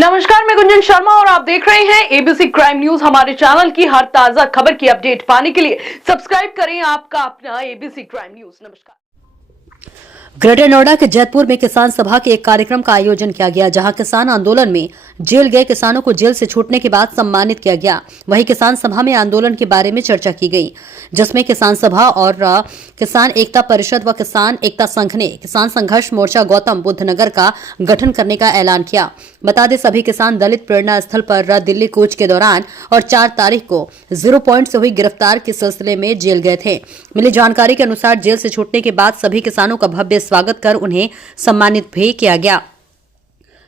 नमस्कार, मैं गुंजन शर्मा और आप देख रहे हैं एबीसी क्राइम न्यूज। हमारे चैनल की हर ताजा खबर की अपडेट पाने के लिए सब्सक्राइब करें आपका अपना एबीसी क्राइम न्यूज। नमस्कार। ग्रेटर नोएडा के जैतपुर में किसान सभा के एक कार्यक्रम का आयोजन किया गया, जहां किसान आंदोलन में जेल गए किसानों को जेल से छूटने के बाद सम्मानित किया गया। वहीं किसान सभा में आंदोलन के बारे में चर्चा की गई, जिसमें किसान सभा और किसान एकता परिषद व किसान एकता संघ ने किसान संघर्ष मोर्चा गौतम बुद्ध नगर का गठन करने का ऐलान किया। बता दें, सभी किसान दलित प्रेरणा स्थल पर दिल्ली कूच के दौरान और 4 तारीख को 0 पॉइंट से हुई गिरफ्तार के सिलसिले में जेल गए थे। मिली जानकारी के अनुसार जेल से छूटने के बाद सभी किसानों का भव्य स्वागत कर उन्हें सम्मानित भी किया गया।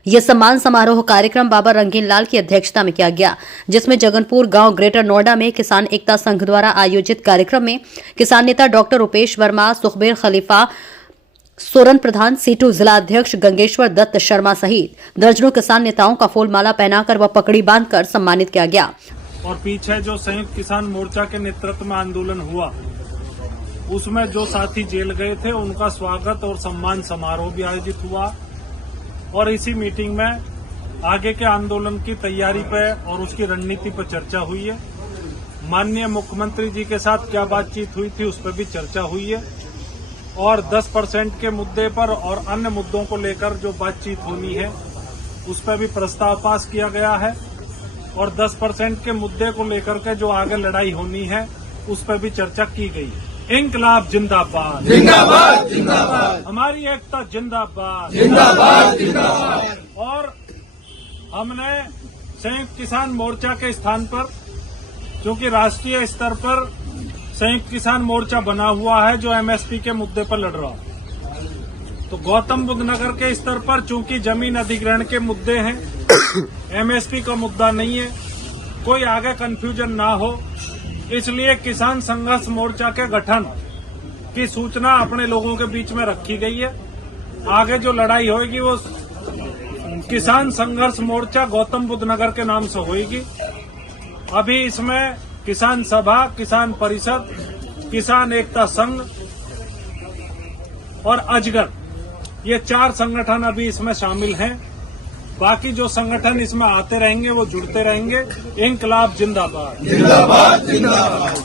यह सम्मान समारोह कार्यक्रम बाबा रंगीन लाल की अध्यक्षता में किया गया, जिसमें जगनपुर गांव ग्रेटर नोएडा में किसान एकता संघ द्वारा आयोजित कार्यक्रम में किसान नेता डॉक्टर रुपेश वर्मा, सुखबीर खलीफा, सोरन प्रधान, सीटू जिला अध्यक्ष गंगेश्वर दत्त शर्मा सहित दर्जनों किसान नेताओं का फूलमाला पहनाकर व पगड़ी बांधकर सम्मानित किया गया। और पीछे जो संयुक्त किसान मोर्चा के नेतृत्व में आंदोलन हुआ, उसमें जो साथी जेल गए थे उनका स्वागत और सम्मान समारोह भी आयोजित हुआ। और इसी मीटिंग में आगे के आंदोलन की तैयारी पे और उसकी रणनीति पर चर्चा हुई है। माननीय मुख्यमंत्री जी के साथ क्या बातचीत हुई थी उस पर भी चर्चा हुई है। और 10% के मुद्दे पर और अन्य मुद्दों को लेकर जो बातचीत होनी है उस पर भी प्रस्ताव पास किया गया है। और 10% के मुद्दे को लेकर के जो आगे लड़ाई होनी है उस पर भी चर्चा की गई है। इंकलाब जिंदाबाद, जिंदाबाद, जिंदाबाद, हमारी एकता जिंदाबाद, जिंदाबाद, जिंदाबाद। और हमने संयुक्त किसान मोर्चा के स्थान पर, क्योंकि राष्ट्रीय स्तर पर संयुक्त किसान मोर्चा बना हुआ है जो एमएसपी के मुद्दे पर लड़ रहा है, तो गौतम बुद्ध नगर के स्तर पर चूंकि जमीन अधिग्रहण के मुद्दे हैं, एमएसपी का मुद्दा नहीं है, कोई आगे कंफ्यूजन ना हो, इसलिए किसान संघर्ष मोर्चा के गठन की सूचना अपने लोगों के बीच में रखी गई है। आगे जो लड़ाई होगी वो किसान संघर्ष मोर्चा गौतम बुद्ध नगर के नाम से होगी। अभी इसमें किसान सभा, किसान परिषद, किसान एकता संघ और अजगर, ये 4 संगठन अभी इसमें शामिल हैं। बाकी जो संगठन इसमें आते रहेंगे वो जुड़ते रहेंगे। इंकलाब जिंदाबाद, जिंदाबाद, जिंदाबाद।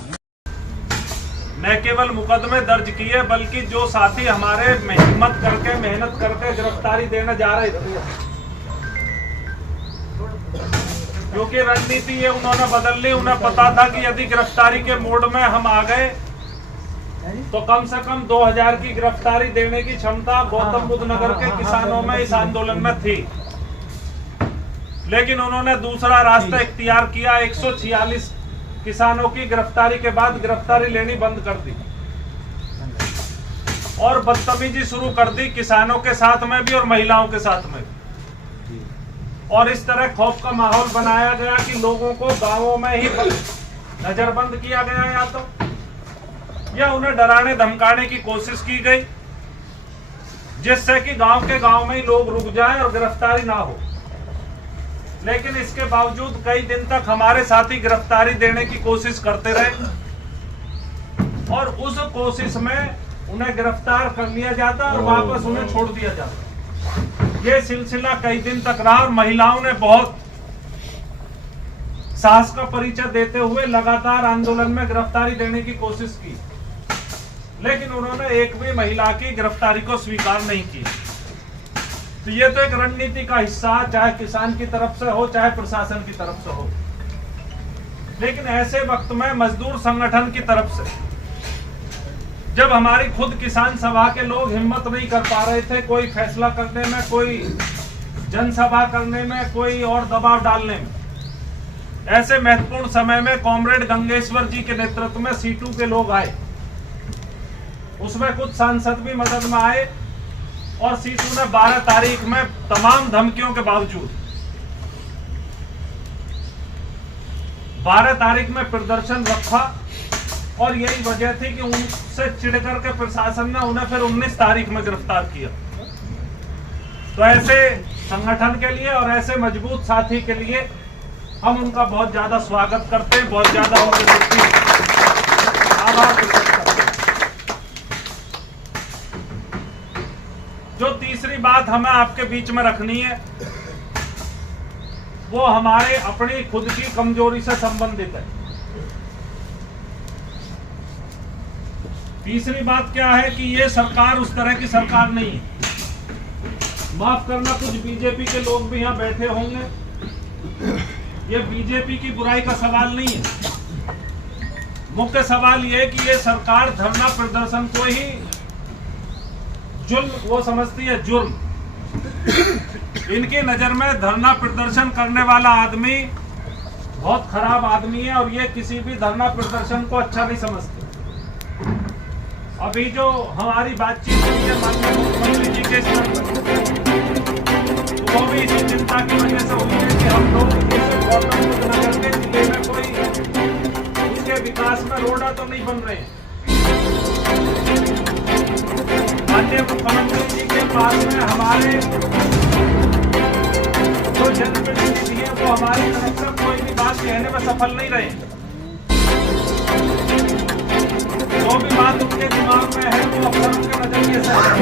न केवल मुकदमे दर्ज किए बल्कि जो साथी हमारे हिम्मत करके मेहनत करके गिरफ्तारी देने जा रहे थे, क्योंकि रणनीति ये उन्होंने बदल ली। उन्हें पता था कि यदि गिरफ्तारी के मोड में हम आ गए तो कम से कम 2000 की गिरफ्तारी देने की क्षमता गौतम बुद्ध नगर के किसानों में इस आंदोलन में थी। लेकिन उन्होंने दूसरा रास्ता इख्तियार किया। 146 किसानों की गिरफ्तारी के बाद गिरफ्तारी लेनी बंद कर दी और बदतमीजी शुरू कर दी, किसानों के साथ में भी और महिलाओं के साथ में भी। और इस तरह खौफ का माहौल बनाया गया कि लोगों को गांवों में ही नजरबंद किया गया, या उन्हें डराने धमकाने की कोशिश की गई, जिससे कि गांव के गांव में ही लोग रुक जाएं और गिरफ्तारी ना हो। लेकिन इसके बावजूद कई दिन तक हमारे साथी गिरफ्तारी देने की कोशिश करते रहे और उस कोशिश में उन्हें गिरफ्तार कर लिया जाता और वापस उन्हें छोड़ दिया जाता। ये सिलसिला कई दिन तक रहा और महिलाओं ने बहुत साहस का परिचय देते हुए लगातार आंदोलन में गिरफ्तारी देने की कोशिश की, लेकिन उन्होंने एक भी महिला की गिरफ्तारी को स्वीकार नहीं की। तो ये तो एक रणनीति का हिस्सा, चाहे किसान की तरफ से हो चाहे प्रशासन की तरफ से हो। लेकिन ऐसे वक्त में मजदूर संगठन की तरफ से जब हमारी खुद किसान सभा के लोग हिम्मत नहीं कर पा रहे थे कोई फैसला करने में, कोई जनसभा करने में, कोई और दबाव डालने में, ऐसे महत्वपूर्ण समय में कॉमरेड गंगेश्वर जी के नेतृत्व में सीटू के लोग आए। उसमें कुछ सांसद भी मदद में आए और सीटू ने 12 तारीख में तमाम धमकियों के बावजूद 12 तारीख में प्रदर्शन रखा। और यही वजह थी कि उनसे चिढ़कर के प्रशासन ने उन्हें फिर 19 तारीख में गिरफ्तार किया। तो ऐसे संगठन के लिए और ऐसे मजबूत साथी के लिए हम उनका बहुत ज्यादा स्वागत करते हैं, बहुत ज्यादा उनके प्रति आभार प्रकट करते हैं। जो तीसरी बात हमें आपके बीच में रखनी है वो हमारे अपनी खुद की कमजोरी से संबंधित है। तीसरी बात क्या है कि ये सरकार उस तरह की सरकार नहीं है। माफ करना, कुछ बीजेपी के लोग भी यहाँ बैठे होंगे, ये बीजेपी की बुराई का सवाल नहीं है। मुख्य सवाल ये है कि ये सरकार धरना प्रदर्शन को ही जुल्म वो समझती है, जुर्म। इनकी नजर में धरना प्रदर्शन करने वाला आदमी बहुत खराब आदमी है और ये किसी भी धरना प्रदर्शन को अच्छा नहीं समझते। अभी जो हमारी बातचीत हुई है माननीय मुख्यमंत्री जी के स्तर पर, तो वो भी इसी चिंता की वजह से हुई है कि हम लोग इस गौतम बुद्ध नगर के जिले में कोई उसके विकास में रोड़ा तो नहीं बन रहे हैं। माननीय मुख्यमंत्री जी के पास में हमारे जो जनप्रतिनिधि हैं वो हमारी तरफ से कोई भी बात कहने में सफल नहीं रहे। जो भी बात उनके दिमाग में है वो अफसरों के नजरिए से है।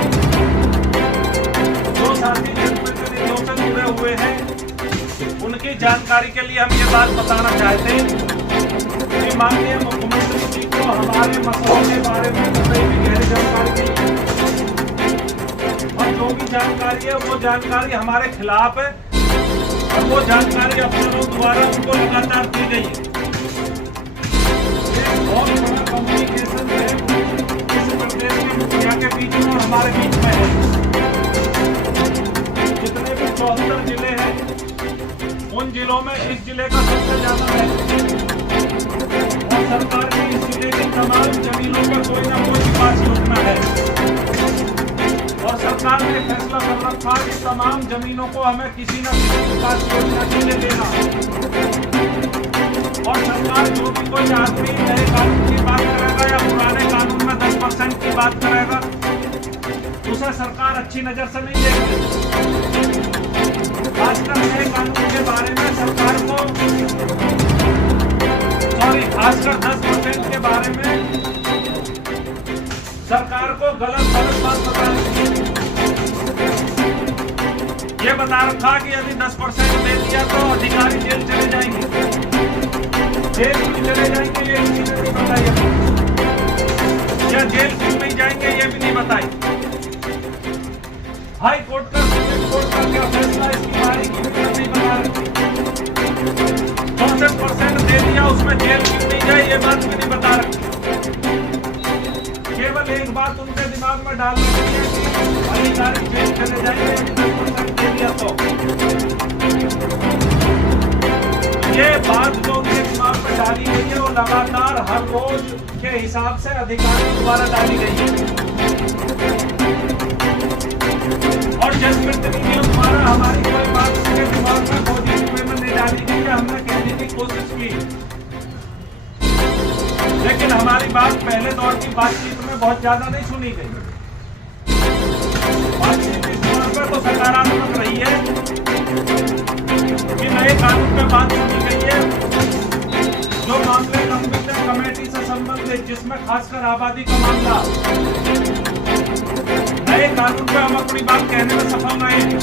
जो साथी जनप्रतिनिधियों से जुड़े हुए हैं उनकी जानकारी के लिए हम ये बात बताना चाहते हैं कि माननीय मुख्यमंत्री जी को हमारे मसलों के बारे में कभी भी गहरी जानकारी नहीं है और जो भी जानकारी है वो जानकारी हमारे खिलाफ है और वो जानकारी अफसरों द्वारा उनको लगातार दी गई है। बहुत बड़ा कम्युनिकेशन है इस प्रदेश के मुखिया के बीच में और हमारे बीच में है। जितने भी 74 जिले हैं उन जिलों में इस जिले का सबसे ज्यादा है और सरकार की इस जिले की तमाम जमीनों पर कोई ना कोई विकास योजना है और सरकार ने फैसला कर रखा कि तमाम जमीनों को हमें किसी न किसी विकास योजना के लिए देना और सरकार जो भी कोई आदमी नए कानून की बात करेगा या पुराने कानून में 10% की बात करेगा उसे सरकार अच्छी नजर से नहीं देगी। खासकर नए कानून के बारे में सरकार को खासकर 10% के बारे में सरकार को गलत बात बता रही है। ये बता रखा कि यदि 10% दे दिया तो अधिकारी जेल चले जाएंगे, जेल क्यों चले जाएंगे ये किसी ने नहीं बताया, या जेल क्यों नहीं जाएंगे ये भी नहीं बताई। हाई कोर्ट का सुप्रीम कोर्ट का क्या फैसला इसकी बारीकी भी नहीं बता रही। 64% दे दिया उसमें जेल क्यों नहीं जाए ये बात भी नहीं बता रही। केवल एक बात उनके दिमाग में डाल रही है कि अधिकारी जेल चले जाएंगे 10% दे दिया तो। ये बात जो उनके दिमाग में डाली गई है वो लगातार हर रोज के हिसाब से अधिकारियों द्वारा डाली गई है और जनप्रतिनिधियों द्वारा हमारी कोई बात उनके दिमाग में पॉजिटिव में नहीं डाली गई है। हमने कहने की कोशिश की लेकिन हमारी बात पहले दौर की बातचीत में बहुत ज्यादा नहीं सुनी गई। बातचीत इस दौर पर तो सकारात्मक रही है कि नए कानून पे बात सुनी गई है। जो मामले लंबित है कमेटी से संबंधित जिसमें खासकर आबादी का मामला, नए कानून पे हम अपनी बात कहने में सफल रहे हैं।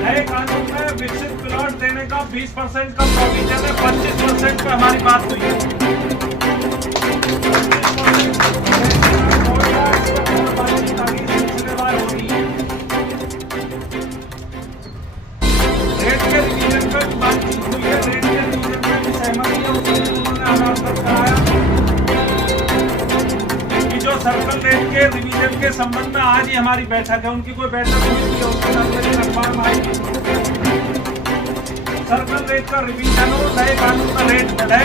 नए कानून में विकसित प्लॉट देने का 20% का प्रोविजन है, 25% पे हमारी बात हुई है। रेट के रिवीजन पे भी बातचीत हुई है, रेट के रिवीजन पे भी सहमति है। उन्होंने हमें अवगत कराया कि जो सर्कल रेट के रिवीजन के संबंध में आज ही हमारी बैठक है, उनकी कोई बैठक हुई थी उसके अगले दिन अखबार में आई। सर्कल रेट का रिवीजन हो, नए कानून का रेट बढ़े